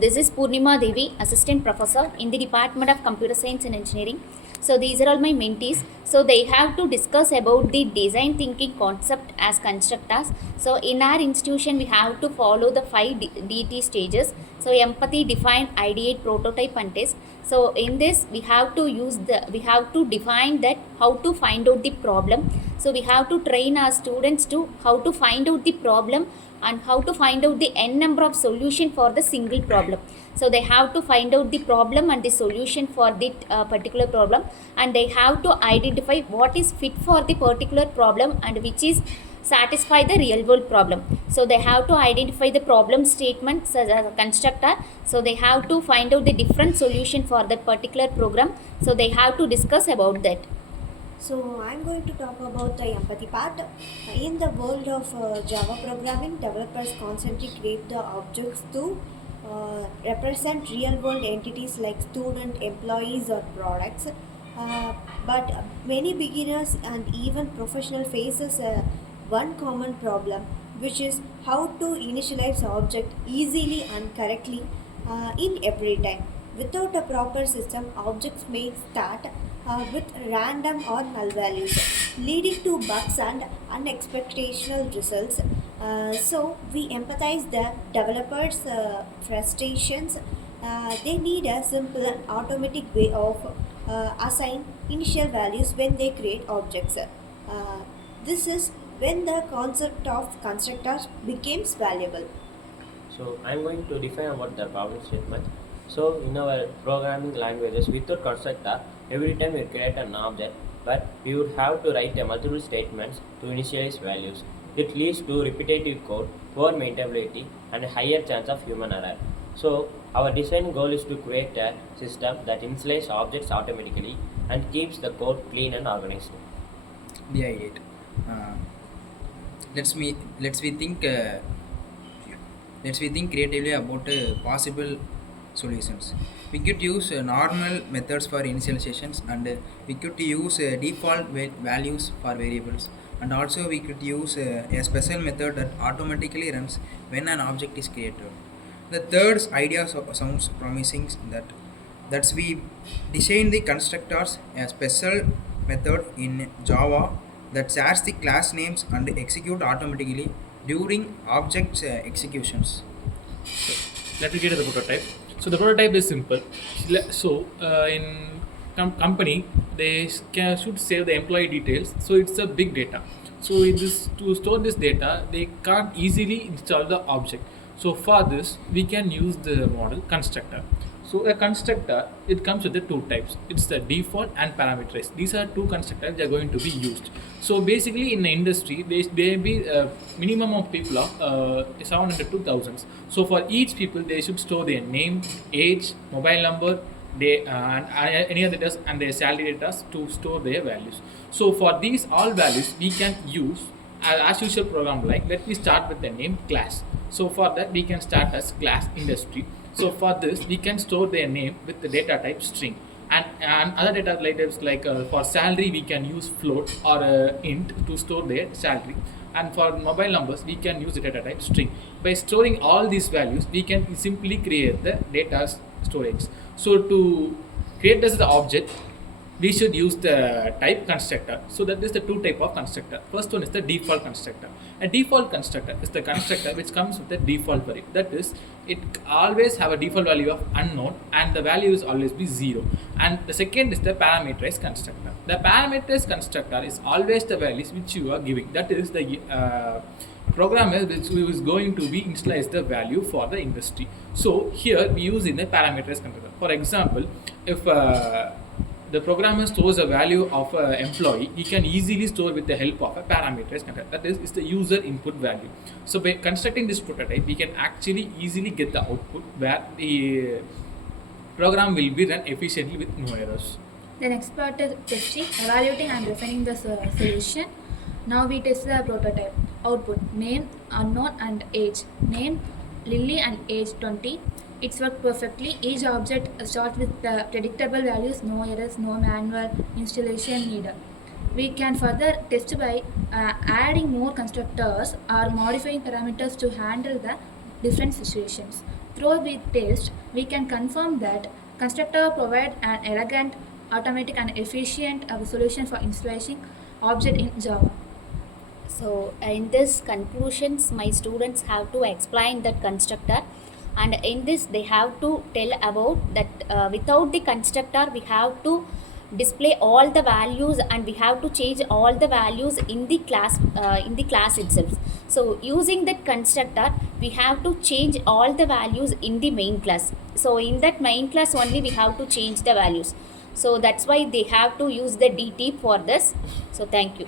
This is Devi, Assistant Professor in the Department of Computer Science and Engineering. So these are all my mentees. So they have to discuss about the design thinking concept as constructors. So in our institution, we have to follow the 5 DT stages. So empathy, define, ideate, prototype, and test. So in this, we have to define that how to find out the problem. So we have to train our students to how to find out the problem and how to find out the n number of solution for the single problem. So they have to find out the problem and the solution for the particular problem, and they have to identify what is fit for the particular problem and which is satisfy the real world problem. So they have to identify the problem statements as a constructor. So they have to find out the different solution for that particular program. So they have to discuss about that. So I'm going to talk about the empathy part. In the world of Java programming, developers constantly create the objects to represent real-world entities like student, employees, or products. But many beginners and even professional faces one common problem, which is how to initialize object easily and correctly in every time. Without a proper system, objects may start with random or null values, leading to bugs and unexpected results. So we empathize the developers' frustrations. They need a simple and automatic way of assign initial values when they create objects. This is when the concept of constructors becomes valuable. So I'm going to define about the problem statement. So in our programming languages, without constructor, every time we create an object, but we would have to write a multiple statements to initialize values. It leads to repetitive code, poor maintainability, and a higher chance of human error. So our design goal is to create a system that initializes objects automatically and keeps the code clean and organized. The idea. Uh, let's we think creatively about possible solutions. We could use normal methods for initializations, and we could use default values for variables, and also we could use a special method that automatically runs when an object is created. The third idea sounds promising, that's we design the constructors a special method in Java that shares the class names and execute automatically during object executions. Let me get to the prototype. So the prototype is simple. So in company, they should save the employee details. So it's a big data. So to store this data, they can't easily install the object. So for this, we can use the model constructor. So a constructor, it comes with the two types. It's the default and parameterized. These are two constructors that are going to be used. So basically in the industry, there be a minimum of people of 700 to 1000. So for each people, they should store their name, age, mobile number, and any other data and their salary data to store their values. So for these all values, we can use as usual program like, let me start with the name class. So for that, we can start as class industry. So for this, we can store their name with the data type string, and other data types like for salary, we can use float or int to store their salary, and for mobile numbers, we can use the data type string. By storing all these values, we can simply create the data storage. So to create this as the object, we should use the type constructor. So that is the two type of constructor. First one is the default constructor. A default constructor is the constructor which comes with the default value. That is, it always have a default value of unknown, and the value is always be 0. And the second is the parameterized constructor. The parameterized constructor is always the values which you are giving. That is the programmer which is going to be initialize the value for the industry. So here we use in the parameterized constructor. For example, if the programmer stores a value of an employee, he can easily store with the help of a parameterized constructor. That is the user input value. So by constructing this prototype, we can actually easily get the output where the program will be run efficiently with no errors. The next part is testing, evaluating and refining the solution. Now we test the prototype. Output, name, unknown and age. Name, Lily and age 20. It's worked perfectly. Each object starts with the predictable values, no errors, no manual installation needed. We can further test by adding more constructors or modifying parameters to handle the different situations. Through the test, we can confirm that constructor provide an elegant, automatic, and efficient solution for installation object in Java. So in this conclusions, my students have to explain that constructor, and in this they have to tell about that without the constructor we have to display all the values and we have to change all the values in the class itself. So using that constructor we have to change all the values in the main class. So in that main class only we have to change the values. So that's why they have to use the DT for this. So thank you.